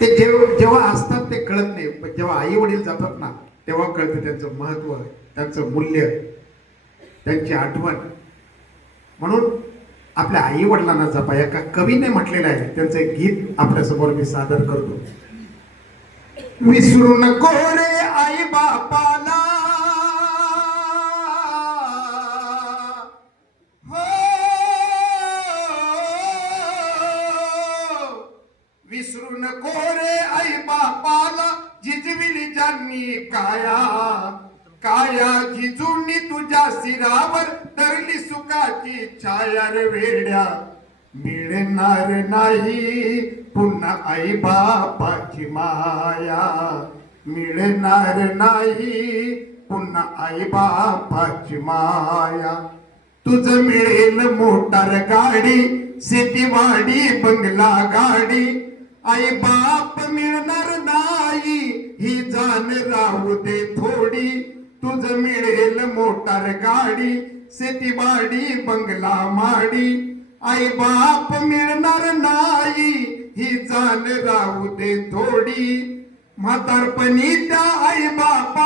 ते जेव्हा असतात ते कळत नाही, पण जेव्हा आई वडील जातात ना तेव्हा कळतं त्यांचं महत्व, त्यांचं मूल्य, त्यांची आठवण. म्हणून आपल्या आई वडिलांना जपा. एका कवीने म्हटलेलं आहे, त्यांचं एक गीत आपल्यासमोर मी सादर करतो. विसरू नको रे आई बापाला, हो, विसरू नको रे आई बापाला, झिजविली ज्यांनी काया, काया झिजूनी तुझ्या शिरावर धरली सुखाची छाया रे वेड्या. मिळणार नाही पुन्हा आई बापाची माया, मिळणार नाही पुन्हा आई बापाची माया. तुझं मिळेल मोटार गाडी, शेतीवाडी बंगला गाडी, आई बाप मिळणार नाही ही जाण राहू दे थोडी. तुझं मिळेल मोटार गाडी, शेतीवाडी बंगला माडी, आई बाप मिळणार नाही ही जाण राहू दे थोडी. म्हातारपणी त्या आई बापा